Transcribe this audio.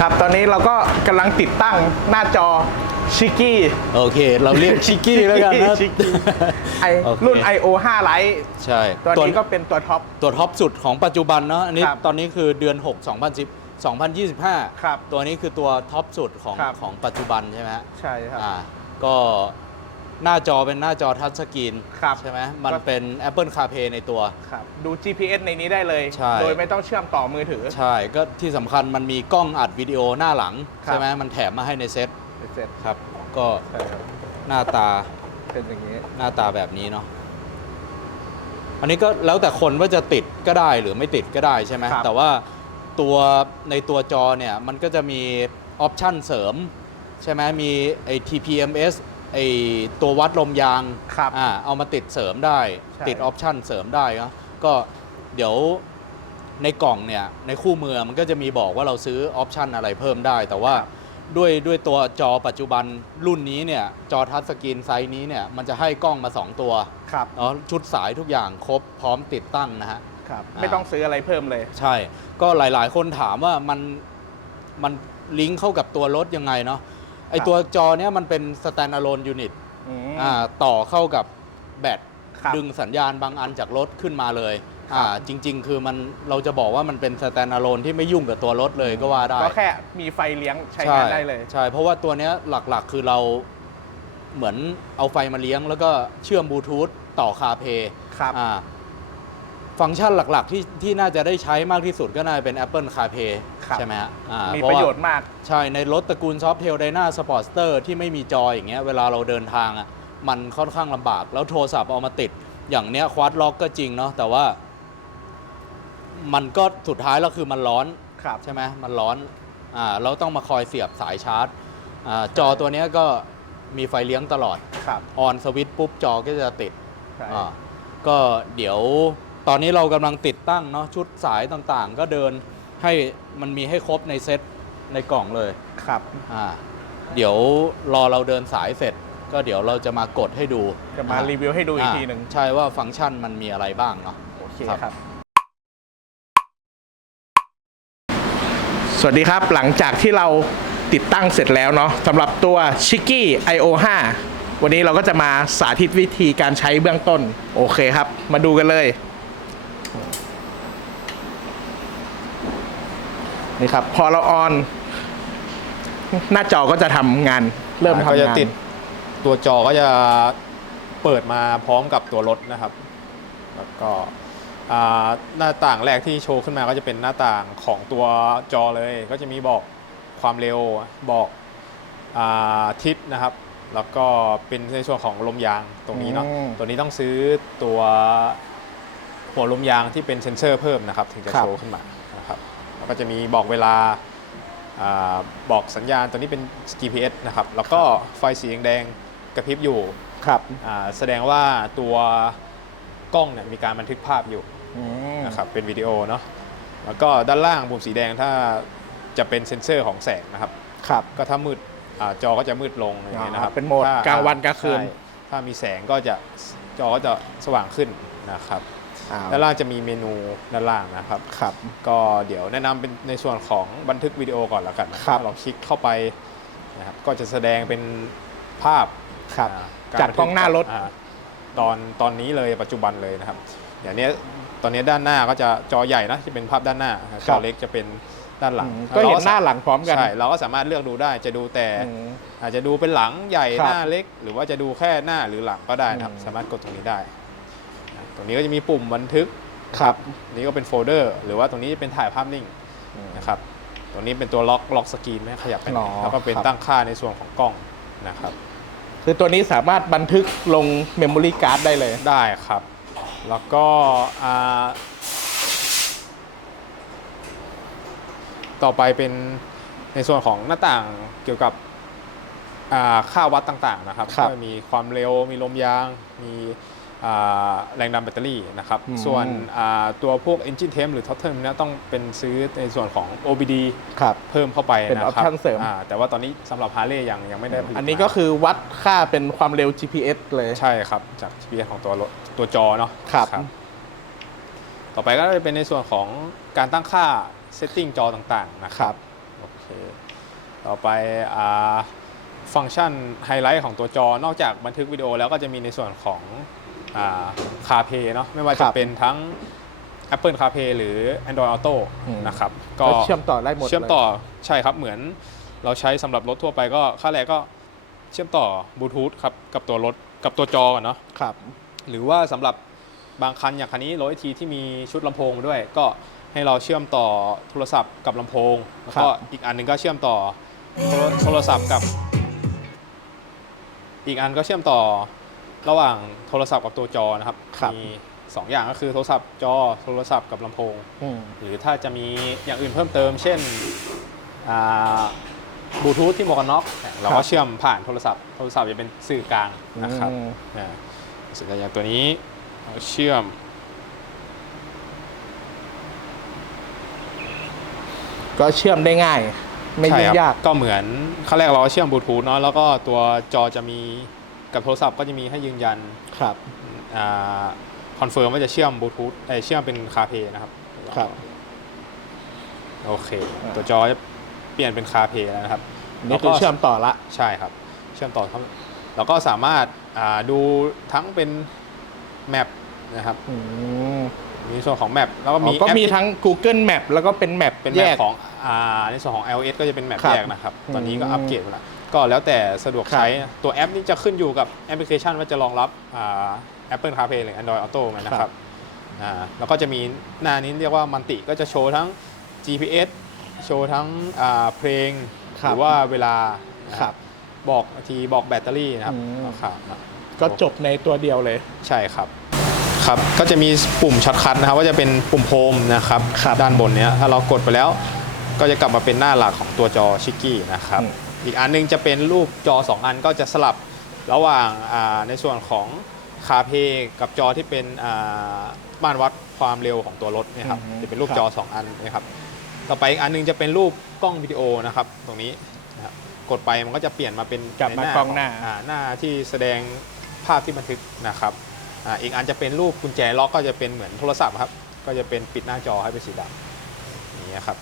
ครับ ตอนนี้เราก็กำลังติดตั้งหน้าจอชิกี้ โอเค เราเรียกชิกกี้แล้วกันนะ ชิกกี้ ไอโอเค รุ่น IO 5 Lite ใช่ตัวนี้ก็เป็นตัวท็อป ตัวท็อปสุดของปัจจุบันเนาะอันนี้ครับตอนนี้คือเดือน 6 2010 2025 ครับตัวนี้คือตัวท็อปสุดของครับ ของปัจจุบันใช่ไหมฮะ ใช่ครับ อ่าก็ หน้าจอเป็นหน้าจอทัชสกรีนครับใช่ไหมมันก็ เป็น Apple CarPlay ในตัว ครับ ดู GPS ในนี้ได้เลย ใช่ โดยไม่ต้องเชื่อมต่อมือถือ ใช่ ก็ที่สำคัญมันมีกล้องอัดวิดีโอหน้าหลัง ครับ ใช่ไหมมันแถมมาให้ในเซ็ตเสร็จครับ ก็ใช่ครับหน้าตาเป็นอย่างนี้ หน้าตาแบบนี้เนาะอันนี้ก็แล้วแต่คนว่าจะติดก็ได้หรือไม่ติดก็ได้ใช่ไหมครับ แต่ว่าตัวในตัวจอเนี่ย มันก็จะมีออปชันเสริม ใช่ไหมมีไอ้ TPMS ไอ้ตัววัดลมยางครับอ่าเอามาติดเสริมได้ ใช่ ติดออปชันเสริมได้เนอะก็เดี๋ยวในกล่องเนี่ย ในคู่มือมันก็จะมีบอกว่าเราซื้อออปชันอะไรเพิ่มได้ แต่ว่าด้วยด้วยตัวจอปัจจุบันรุ่นนี้เนี่ย จอทัชสกรีนไซส์นี้เนี่ย มันจะให้กล้องมา 2 ตัวครับเนาะชุดสายทุกอย่างครบพร้อมติดตั้งนะฮะ ครับ อ่า ไม่ต้องซื้ออะไรเพิ่มเลย ใช่ ก็หลาย ๆ คนถามว่ามันมันลิงก์เข้ากับตัวรถยังไงเนาะ ไอครับตัวจอเนี้ยมันเป็น standalone unit อืม อ่าต่อเข้ากับแบตครับดึงสัญญาณบางอันจากรถขึ้นมาเลยครับอ่าจริง ๆ คือมันเราจะบอกว่ามันเป็น standalone ที่ไม่ยุ่งกับตัวรถเลยก็ว่าได้ ก็แค่มีไฟเลี้ยงใช้งานได้เลย ใช่ เพราะว่าตัวเนี้ยหลักๆคือเราเหมือนเอาไฟมาเลี้ยง แล้วก็เชื่อมบลูทูธต่อคาเพย์ครับ อ่า ฟังก์ชันหลักๆที่ที่น่าจะได้ใช้มากที่สุดก็น่าจะเป็น Apple CarPlay ครับ ใช่ไหมฮะอ่ามีเพประว่าโยชน์มาก ใช่ในรถตระกูลซอฟเทลไดนาสปอร์ตสเตอร์ที่ไม่มีจออย่างเงี้ยเวลาเราเดินทางอะมันค่อนข้างลำบาก แล้วโทรศัพท์เอามาติด อย่างเนี้ยควาดล็อกก็จริงเนาะแต่ว่า มันก็สุดท้ายแล้วคือมันร้อน ครับ ใช่ไหมมันร้อนอ่าเราต้องมาคอยเสียบสายชาร์จอ่าจอตัวเนี้ยก็มีไฟเลี้ยงตลอด ครับออนสวิตช์ปุ๊บจอก็จะติดใช่ อ่าก็เดี๋ยว ตอนนี้เรากำลังติดตั้งเนาะชุดสายต่างๆ ก็เดินให้มันมีให้ครบในเซ็ตในกล่องเลยครับอ่าเดี๋ยวรอเราเดินสายเสร็จ ก็เดี๋ยวเราจะมากดให้ดูจะมารีวิวให้ดูอีกทีหนึ่งาใช่ว่าฟังก์ชันมันมีอะไรบ้างเนาะโอเคครับครับ สวัสดีครับหลังจากที่เราติดตั้งเสร็จแล้วเนาะสำหรับตัว c h i k i IO 5 วันนี้เราก็จะมาสาธิตวิธีการใช้เบื้องต้น โอเคครับ มาดูกันเลย นี่ครับ พอเราออน หน้าจอก็จะทำงาน เริ่มทำก็จะงานติดตัวจอก็จะเปิดมาพร้อมกับตัวรถนะครับ แล้วก็อ่าหน้าต่างแรกที่โชว์ขึ้นมาก็จะเป็นหน้าต่างของตัวจอเลย ก็จะมีบอกความเร็วบอกอาทิศนะครับ แล้วก็เป็นในส่วนของลมยางตรงนี้เนาะอืม ตัวนี้ต้องซื้อตัวหัวลมยางที่เป็นเซ็นเซอร์เพิ่มนะครับ ถึงจะครับโชว์ขึ้นมานะครับแล้ว ก็จะมีบอกเวลาอาบอกสัญญาณตัวนี้เป็น GPS นะครับ แล้วก็ไฟสีแดงๆกระพริบอยู่ครับอ่าแสดงว่าตัวกล้องเนี่ยมีการบันทึกภาพอยู่อืมนะครับเป็นวิดีโอเนาะแล้วก็ด้านล่างปุ่มสีแดงถ้าจะเป็นเซ็นเซอร์ของแสงนะครับ ครับ ก็ถ้ามืดอาจอก็จะมืดลงอย่างเงี้ยนะครับอ่าเป็นโหมดถ้กลางวันกลางคืน ใช่ถ้ามีแสงก็จะจอก็จะสว่างขึ้นนะครับอ่า ด้านล่างจะมีเมนูด้านล่างนะครับครับ ก็เดี๋ยวแนะนำเป็นในส่วนของบันทึกวิดีโอก่อนแล้วกันนะครับลองคลิกเข้าไปนะครับก็จะแสดงเป็นภาพครับอ่จากกล้องหน้ารถอ่ตอนตอนนี้เลยปัจจุบันเลยนะครับ อย่างเนี้ยตอนนี้ด้านหน้าก็จะจอใหญ่นะจะเป็นภาพด้านหน้านะครับจอเล็กจะเป็นด้านหลังอืมก็เห็นหน้าหลังพร้อมกันใช่เราก็สามารถเลือกดูได้จะดูแต่อืมอาจจะดูเป็นหลังใหญ่ครับหน้าเล็ก หรือว่าจะดูแค่หน้าหรือหลังก็ได้นะครับอืมสามารถกดตรงนี้ได้นะ ตรงนี้ก็จะมีปุ่มบันทึกครับนี่ก็เป็นโฟลเดอร์ หรือว่าตรงนี้เป็นถ่ายภาพนิ่งนะครับตรงนี้เป็นตัวล็อกล็อกสกรีนไม่ให้ขยับไปไหนอ๋อแล้วก็เป็นครับ ตั้งค่าในส่วนของกล้องนะครับ คือตัวนี้สามารถบันทึกลงเมมโมรี่การ์ดได้เลย ได้ครับ แล้วก็อ่าต่อไปเป็นในส่วนของหน้าต่างเกี่ยวกับอ่าค่าวัดต่างๆนะครับครับ ก็มีความเร็วมีลมยาง มีอ่า แรงดันแบตเตอรี่นะครับอืมส่วนอ่าตัวพวก engine temp หรือ throttle เนี่ยต้องเป็นซื้อในส่วนของ OBD ครับเพิ่มเข้าไปเป็นนะครับ option เสริมอ่าแต่ว่าตอนนี้สำหรับ Harley ยังยังไม่ได้ผลิตอันนี้มาก็คือวัดค่าเป็นความเร็ว GPS เลยใช่ครับ จาก GPS ของตัวรถตัวจอเนาะครับต่อไปก็จะเป็นในส่วนของการตั้งค่า setting จอต่างๆนะคครับรับโอเคต่อไปอ่าฟังก์ชันไฮไลท์ของตัวจอนอกจากบันทึกวิดีโอแล้วก็จะมีในส่วนของ คาเพย์เนาะไม่ว่าคจะรับเป็นทั้ง Apple CarPlay หรือ Android Auto อืมนะครับก็ก็เชื่อมต่อได้หมดเลยเชื่อมต่อใช่ครับเหมือนเราใช้สำหรับรถทั่วไปก็ค่าแรกก็เชื่อมต่อบลูทูธครับกับตัวรถกับตัวจอก่อนเนาะครับ หรือว่าสำหรับบางคันอย่างคันนี้รถไอทีที่มีชุดลำโพงมาด้วย ก็ให้เราเชื่อมต่อโทรศัพท์กับลำโพงแล้วก็ครับอีกอันหนึงก็เชื่อมต่อโทรโทรศัพท์กับ อีกอันก็เชื่อมต่อ ระหว่างโทรศัพท์กับตัวจอนะครับครับมีสองอย่างก็คือโทรศัพท์จอโทรศัพท์กับลำโพง อืม หรือถ้าจะมีอย่างอื่นเพิ่มเติม เช่นบลูทูธที่หมวกกันน็อกเนี่ยเราครัก็บ เชื่อมผ่านโทรศัพท์โทรศัพท์จะเป็นสื่อกลางนะครับ อืมอ่าส่วนอย่างตัวนี้เราเชื่อม ก็เชื่อมได้ง่าย ไม่ใช่ยุ่งครับยาก ก็เหมือนขั้นแรกเราก็เชื่อมบลูทูธเนาะแล้วก็ตัวจอจะมี กับโทรศัพท์ก็จะมีให้ยืนยันครับคอนเฟิร์มว่าจะเชื่อมบลูทูธเอ้ยเชื่อมเป็นคาเพย์นะครับครับโอเค ตัวจอจะเปลี่ยนเป็นคาเพย์แล้วนะครับนี่คือเชื่อมต่อละใช่ครับ เชื่อมต่อครับแล้วก็สามารถอ่าดูทั้งเป็นแมปนะครับอืมมีส่วนของแมปแล้วก็อ๋มีอก็แอปมีทั้ง Google Map แล้วก็เป็นแมปเป็นแยแมปกของอ่าในส่วนของ iOS ก็จะเป็นแมปครับแยกนะครับ ตอนนี้ก็อืมอัปเกรดมาแล้ว ก็แล้วแต่สะดวกใช้ ตัวแอปนี้จะขึ้นอยู่กับแอปพลิเคชันว่าจะรองรับอ่า Apple CarPlay หรือ Android Auto ไหมนะครับอ่าแล้วก็จะมีหน้านี้เรียกว่ามันติก็จะโชว์ทั้ง GPS โชว์ทั้งอ่าเพลงครัหบรือว่าเวลาครับบอกทีบอกแบตเตอรี่นะครับอืมครับนะก็จบในตัวเดียวเลยใช่ครับครับก็จะมีปุ่มช็อตคัทนะครับว่าจะเป็นปุ่มโฮมนะครับครับด้านบนเนี้ยถ้าเรากดไปแล้ว ก็จะกลับมาเป็นหน้าหลักของตัวจอชิกกี้นะครับ อืมอีกอันหนึงจะเป็นรูปจอ 2 อันก็จะสลับระหว่างอ่าในส่วนของคาเพกับจอที่เป็นอ่าม่านวัดความเร็วของตัวรถเนะครับอืมจะเป็นรูปครับจอ 2 อันนะครับต่อไปอีกอันหนึงจะเป็นรูปกล้องวิดีโอนะครับตรงนี้นะครับกดไปมันก็จะเปลี่ยนมาเป็นกลับมาในกล้องหน้าอ่หน้าที่แสดงภาพที่บันทึกนะครับอ่าอีกอันจะเป็นรูปกุญแจล็อกก็จะเป็นเหมือนโทรศัพท์ครับก็จะเป็นปิดหน้าจอให้เป็นสีดำอย่างนี้ยครับ